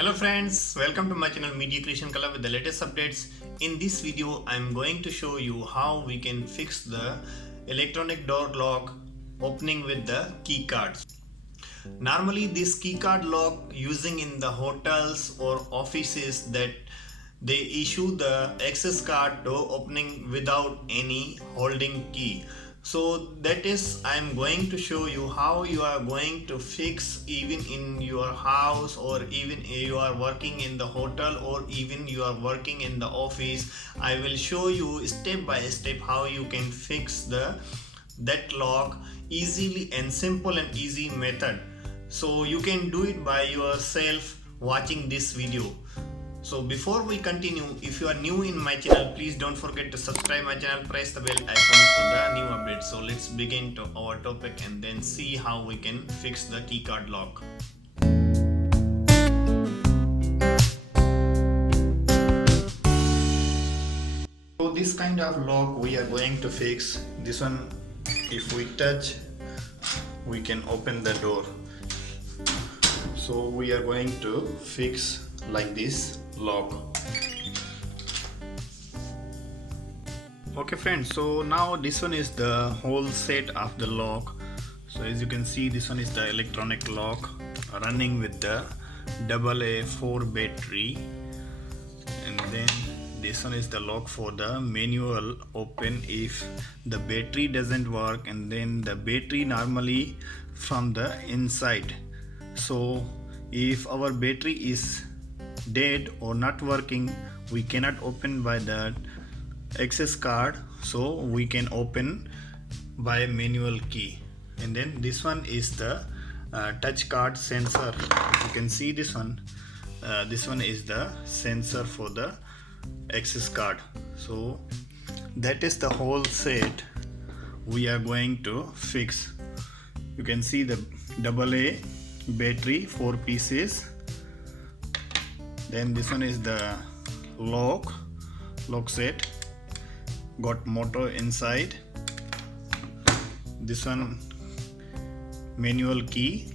Hello friends, welcome to my channel Media Creation Color with the latest updates. In this video, I am going to show you how we can fix the electronic door lock opening with the key cards. Normally this key card lock using in the hotels or offices that they issue the access card to opening without any holding key. So that is I am going to show you how you are going to fix even in your house, or even you are working in the hotel, or even you are working in the office. I will show you step by step how you can fix that lock easily and simple and easy method. So you can do it by yourself watching this video. So before we continue, if you are new in my channel, please don't forget to subscribe my channel, press the bell icon for the new updates. So let's begin to our topic and then see how we can fix the key card lock. So this kind of lock we are going to fix. This one, if we touch, we can open the door. So we are going to fix like this lock. Okay friends, so now this one is the whole set of the lock. So as you can see, this one is the electronic lock running with the AA 4 battery, and then this one is the lock for the manual open if the battery doesn't work, and then the battery normally from the inside. So if our battery is dead or not working, we cannot open by the access card, so we can open by manual key. And then this one is the touch card sensor. You can see this one is the sensor for the access card. So that is the whole set we are going to fix. You can see the AA battery, 4 pieces. Then this one is the lock set, got motor inside. This one manual key.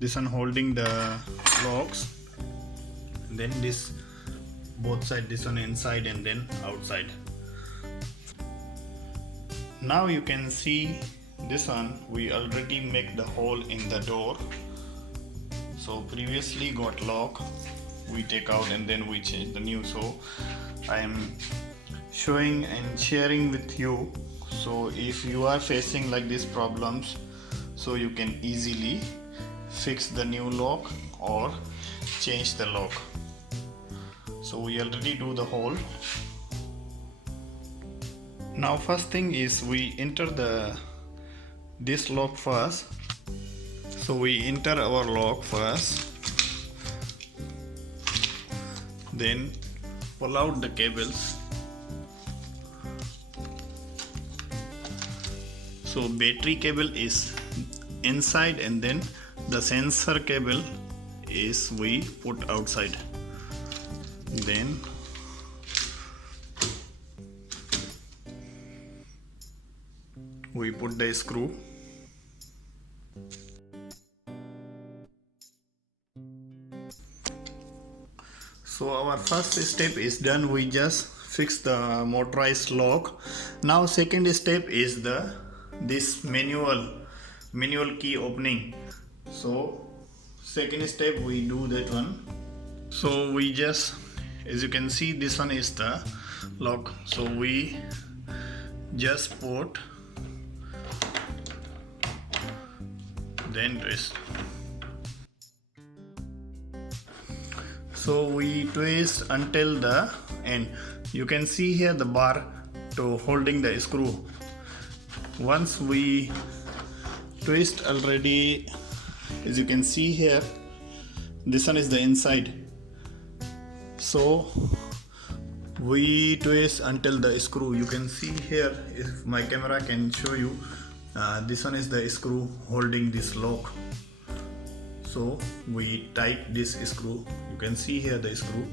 This one holding the locks. And then this both side, this one inside and then outside. Now you can see this one, we already make the hole in the door. So previously got lock, we take out and then we change the new. So I am showing and sharing with you. So if you are facing like these problems, so you can easily fix the new lock or change the lock. So we already do the hole. Now first thing is we enter this lock first. So we enter our lock first, then pull out the cables. So battery cable is inside, and then the sensor cable is we put outside. Then we put the screw. So our first step is done. We just fix the motorized lock. Now second step is this manual key opening. So second step we do that one. So we just, as you can see, this one is the lock. So we just put, then twist. So we twist until the end. You can see here the bar to holding the screw. Once we twist already, as you can see here, this one is the inside. So we twist until the screw. You can see here, if my camera can show you, this one is the screw holding this lock. So we tight this screw. You can see here the screw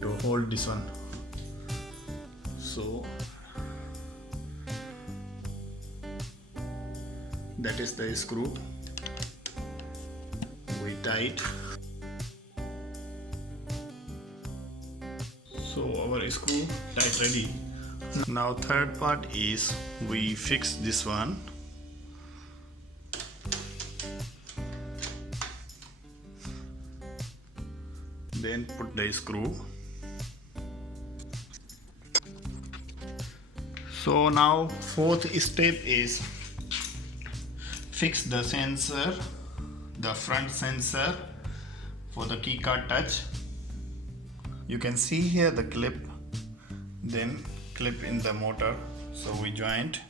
to hold this one. So that is the screw. We tight. So our screw tight ready. Now third part is we fix this one. Then put the screw. So now fourth step is fix the sensor, the front sensor for the keycard touch. You can see here the clip, then clip in the motor. So we joint.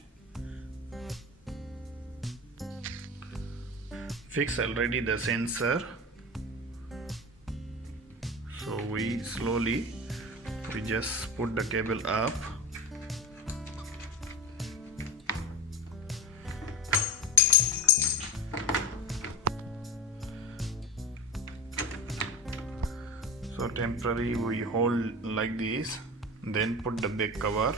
Fix already the sensor. So we just put the cable up. So temporary we hold like this, then put the back cover.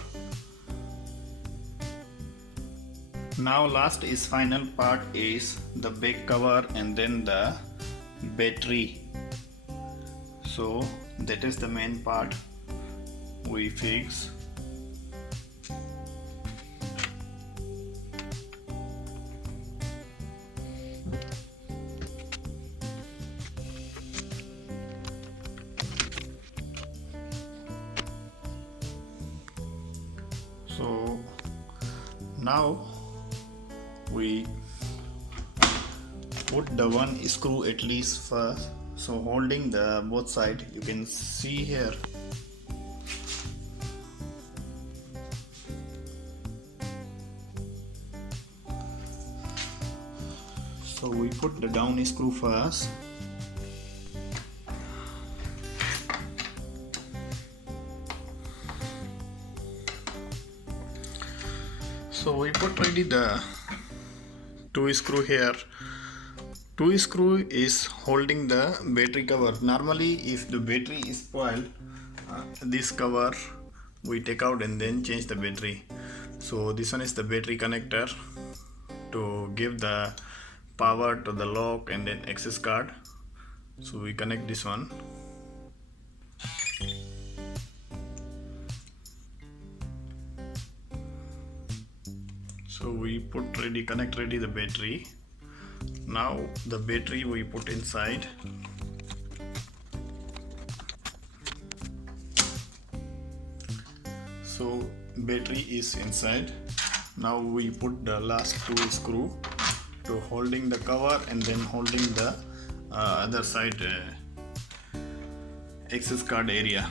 Now last is final part is the back cover and then the battery. So that is the main part we fix. So now we put the one screw at least first. So holding the both side, you can see here. So we put the down screw first. So we put ready the two screw here. Two screw is holding the battery cover. Normally if the battery is spoiled, this cover we take out and then change the battery. So this one is the battery connector to give the power to the lock and then access card. So we connect this one. So we connect ready the battery. Now the battery we put inside. So battery is inside. Now we put the last two screw to holding the cover and then holding the other side access card area.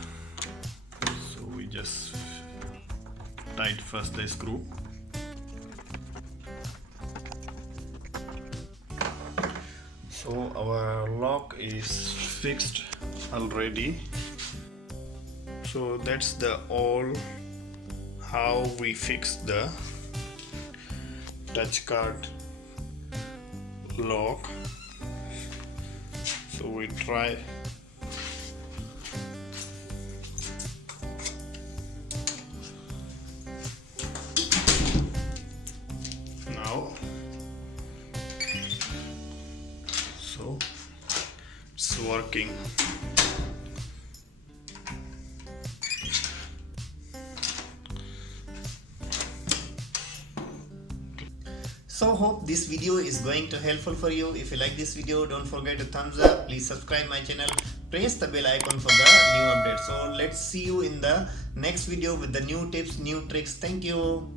So we just tight first the screw. So our lock is fixed already. So that's the all how we fix the touch card lock. So we try. Now so it's working. So hope this video is going to helpful for you. If you like this video, don't forget to thumbs up. Please subscribe my channel. Press the bell icon for the new update. So let's see you in the next video with the new tips, new tricks. Thank you.